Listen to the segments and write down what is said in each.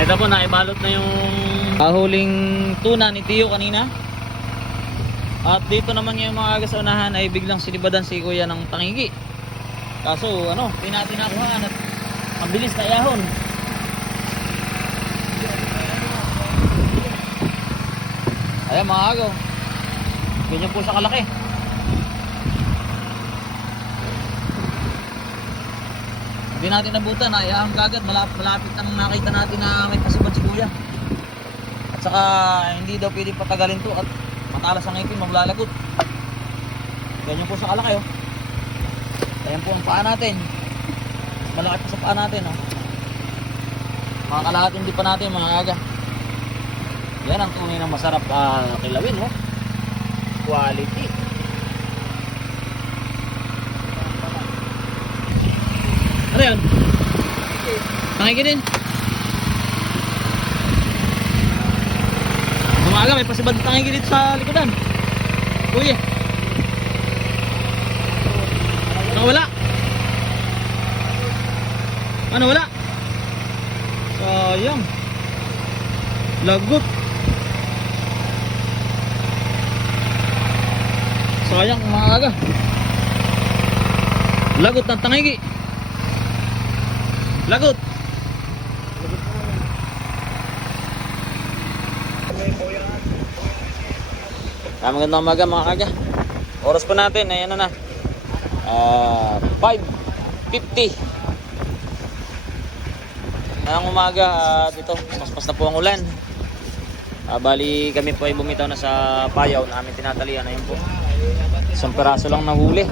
Ito po, naibalot na yung huling tuna ni Tio kanina. At dito naman yung mga aga sa unahan ay biglang sinibadan si Kuya ng tangigi. Kaso ano, tinatinakuhaan at mabilis na yahon. Ayan mga aga, ganyan po siya kalaki. Hindi natin nabutan, ayahan kagad, malapit nang nakita natin na may pasibad si Kuya. At saka hindi daw pwedeng patagalin to at matalas ang ngipin, maglalagot. Ganyan po sa kalaki oh. Ayan po ang paa natin. Malaki pa sa paa natin oh. Mga kalahat hindi pa natin mga aga. Yan ang tunay ng masarap kilawin oh. Quality. Ano yan? Tangigi din. Umaga may pasibad na tangigi dito sa likodan. Uy. Ano wala? Ano wala? Sayang. Lagot. Sayang umaga. Lagot ng tangigi. Lagot. Magandang umaga mga kaga. Oras po natin, ayan na 5:50 ng umaga. Dito, paspas na po ang ulan. Bali kami po ay bumitaw na sa payaw na aming tinatalian. Ayun po, isang peraso lang nahuli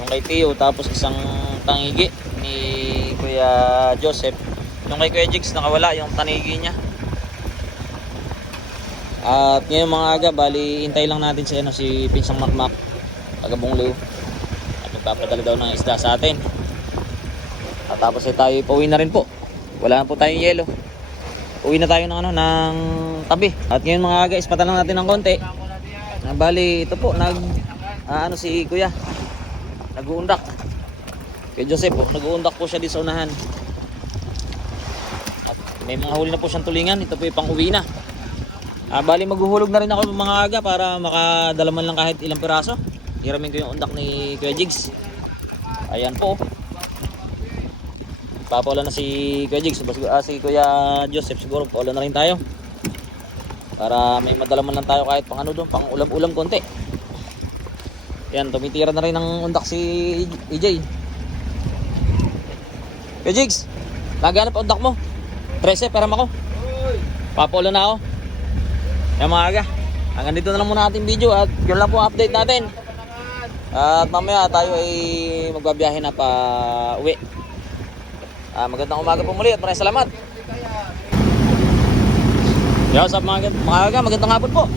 yung kay Tio, tapos isang tangigi ni Kuya Joseph. Yung kay Kuya Jigs nakawala yung tanigi niya. At ngayon mga aga, bali hintay lang natin si Pinsang Makmak, taga Bunglew, at magpapadala daw ng isda sa atin. At tapos ay tayo pauwi na rin po. Wala na po tayong yelo. Uwi na tayo ng tabi. At ngayon mga aga, ispatan lang natin ng konti. Bali ito po si Kuya nag-uundak. Kay Joseph po, nag-uundak po siya di sa unahan. At may mga huli na po siyang tulingan. Ito po yung pang uwi na. Bali maghuhulog na rin ako mga aga para makadala man lang kahit ilang piraso. Hiramin ko yung undak ni Kuya Jigs. Ayan po. Papaulan na si Kuya Jigs, si Kuya Joseph siguro paulan na rin tayo. Para may madala man lang tayo kahit pang pang ulam-ulam konti. Yan, tumitira na rin ng undak si EJ. Kuya Jigs, naghanap undak mo. 13, param ako. Papaulan na ako. Yan mga aga, hanggang dito na lang muna ating video at yun lang po update natin. At mamaya tayo ay magbabiyahe na pa uwi. Magandang umaga po muli at maraming salamat. Yo, what's up mga aga, magandang hapon po.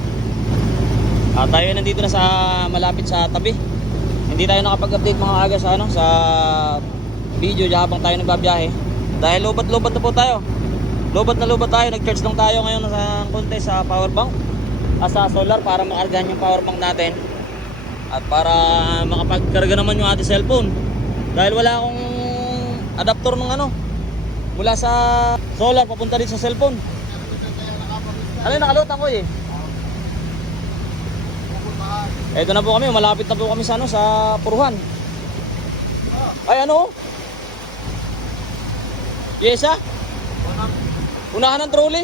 Tayo nandito na sa malapit sa tabi. Hindi tayo nakapag-update mga aga sa video habang tayo nagbabiyahe. Dahil lobat-lobat na po tayo. Lobat na lobat tayo, nag-charge lang tayo ngayon sa konti sa power bank, sa solar para makargahan yung power bank natin. At para makapagkarga naman yung ating cellphone. Dahil wala akong adapter ng mula sa solar papunta dito sa cellphone. Ano yung nakalutan ko eh. Eto na po kami, malapit na po kami sa Puruhan. Ay Yesa? Unahan ng trolley?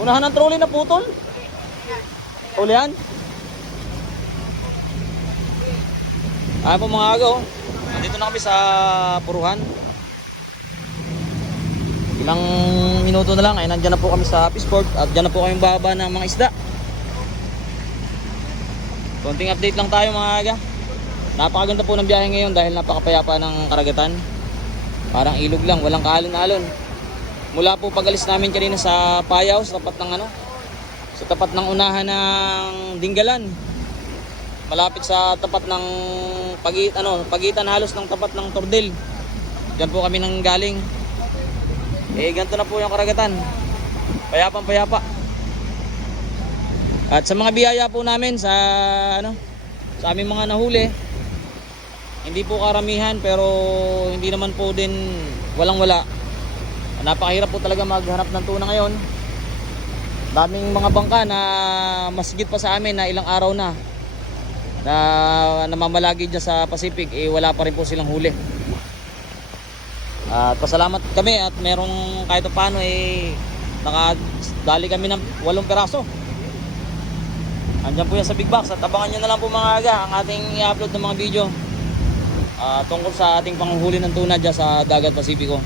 Unahan ng trolley na putol? Ulihan? Po mga aga oh. Nandito na kami sa Puruhan. Ilang minuto na lang ay nandyan na po kami sa Fishport. At dyan na po kami bababa ng mga isda. Konting update lang tayo mga aga. Napakaganda po ng biyahe ngayon dahil napakapayapa ng karagatan. Parang ilog lang, walang kaalon-alon. Mula po pag-alis namin kanina sa Payaw, sa tapat ng unahan ng Dinggalan. Malapit sa tapat ng pagitan halos ng tapat ng Tordil. Diyan po kami nang galing. Ganito na po yung karagatan. Payapang payapa. At sa mga biyaya po namin sa aming mga nahuli, hindi po karamihan pero hindi naman po din walang-wala. Napakahirap po talaga maghanap ng tuna ngayon. Daming mga bangka na masgit pa sa amin na ilang araw na namamalagi dyan sa Pacific, wala pa rin po silang huli. At pasalamat kami at merong kahit paano nakadali kami ng 8 peraso. Andyan po yan sa big box at abangan nyo na lang po mga aga ang ating i-upload ng mga video tungkol sa ating panguhuli ng tuna dyan sa dagat Pasipiko.